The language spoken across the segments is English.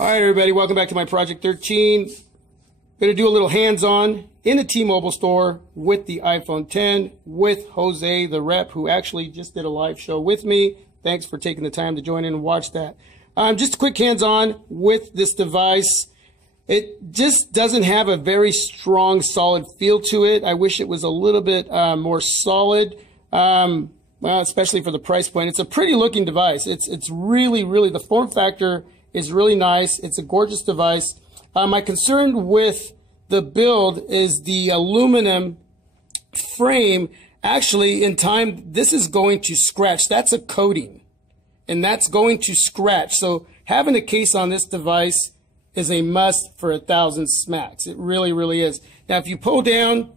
All right, everybody, welcome back to my Project 13. Going to do a little hands-on in the T-Mobile store with the iPhone 10 with Jose, the rep, who actually just did a live show with me. Thanks for taking the time to join in and watch that. Just a quick hands-on with this device. It just doesn't have a very strong, solid feel to it. I wish it was a little bit more solid, well, especially for the price point. It's a pretty looking device. It's really, the form factor is really nice. It's a gorgeous device. My concern with the build is the aluminum frame. Actually, in time, this is going to scratch. That's a coating, and that's going to scratch. So having a case on this device is a must for 1,000 smacks. It really is. Now, if you pull down,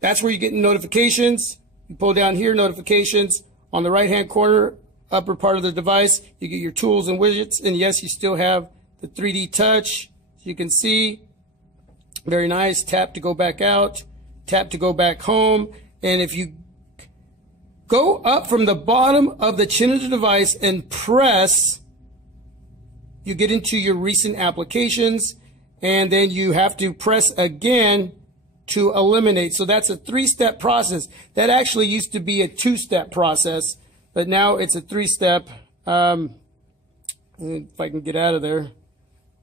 that's where you get notifications. You pull down here, notifications. On the right-hand corner, upper part of the device, you get your tools and widgets. And yes, you still have the 3D touch. So you can see, very nice. Tap to go back out, tap to go back home. And if you go up from the bottom of the chin of the device and press, you get into your recent applications, and then you have to press again to eliminate. So that's a 3-step process. That actually used to be a 2-step process, but now it's a 3-step. If I can get out of there.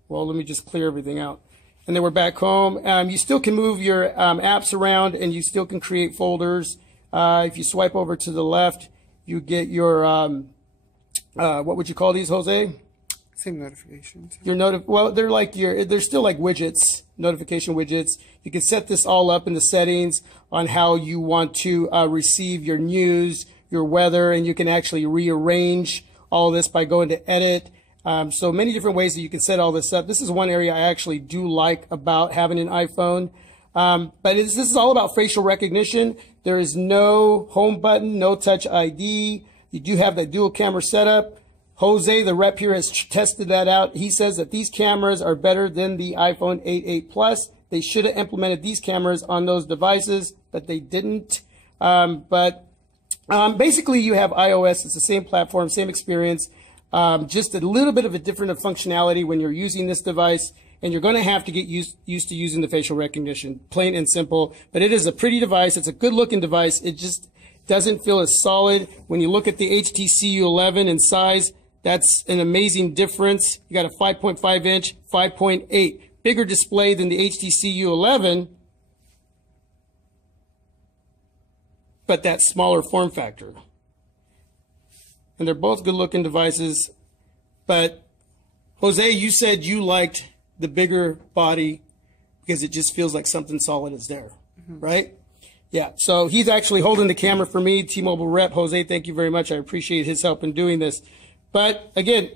Well, let me just clear everything out. And then we're back home. You still can move your apps around, and you still can create folders. If you swipe over to the left, you get your, what would you call these, Jose? Same notifications. Well, they're still like widgets, notification widgets. You can set this all up in the settings on how you want to receive your news, your weather, and you can actually rearrange all of this by going to edit. So many different ways that you can set all this up. This is one area I actually do like about having an iPhone. But this is all about facial recognition. There is no home button, no touch ID. You do have that dual camera setup. Jose, the rep here, has tested that out. He says that these cameras are better than the iPhone 8 Plus. They should have implemented these cameras on those devices, but they didn't. Basically, you have iOS. It's the same platform, same experience. Just a little bit of a different functionality when you're using this device, and you're going to have to get used to using the facial recognition, plain and simple. But it is a pretty device. It's a good-looking device. It just doesn't feel as solid. When you look at the HTC U11 in size, that's an amazing difference. You got a 5.5 inch, 5.8, bigger display than the HTC U11, but that smaller form factor. And they're both good looking devices. But Jose, you said you liked the bigger body because it just feels like something solid is there, right? Yeah, so he's actually holding the camera for me, T-Mobile rep. Jose, thank you very much. I appreciate his help in doing this. But again,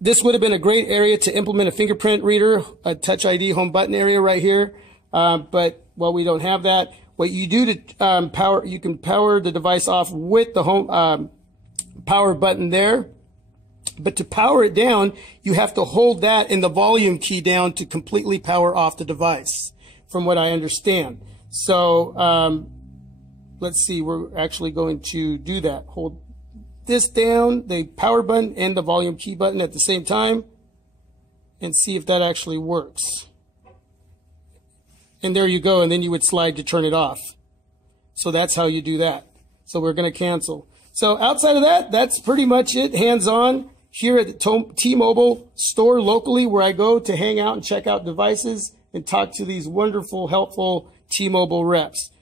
this would have been a great area to implement a fingerprint reader, a touch ID home button area right here. But, well, we don't have that. What you do to you can power the device off with the home power button there. But to power it down, you have to hold that and the volume key down to completely power off the device, from what I understand. So let's see, we're actually going to do that. Hold this down, the power button and the volume key button at the same time, and see if that actually works. And there you go, and then you would slide to turn it off. So that's how you do that. So we're going to cancel. So outside of that, that's pretty much it, hands-on, here at the T-Mobile store locally, where I go to hang out and check out devices and talk to these wonderful, helpful T-Mobile reps.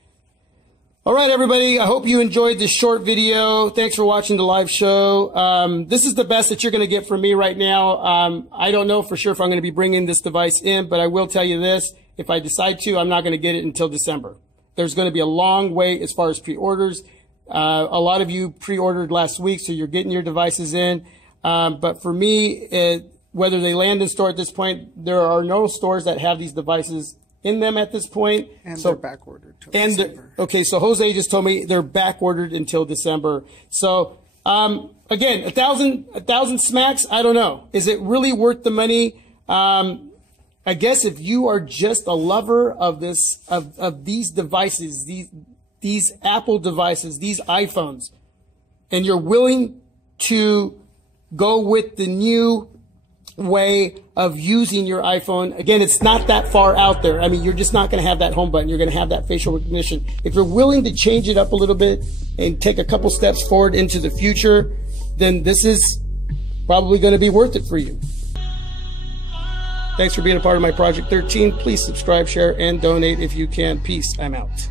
All right, everybody, I hope you enjoyed this short video. Thanks for watching the live show. This is the best that you're going to get from me right now. I don't know for sure if I'm going to be bringing this device in, but I will tell you this. If I decide to, I'm not going to get it until December. There's going to be a long wait as far as pre-orders. A lot of you pre-ordered last week, so you're getting your devices in. But for me, whether they land in store at this point, there are no stores that have these devices in them at this point. And so, they're back ordered till December. Okay, so Jose just told me they're back ordered until December. So again, 1,000 smacks, I don't know. Is it really worth the money? I guess if you are just a lover of these devices, these Apple devices, these iPhones, and you're willing to go with the new way of using your iPhone. Again, it's not that far out there. I mean, you're just not going to have that home button. You're going to have that facial recognition. If you're willing to change it up a little bit and take a couple steps forward into the future, then this is probably going to be worth it for you. Thanks for being a part of my Project 13. Please subscribe, share, and donate if you can. Peace. I'm out.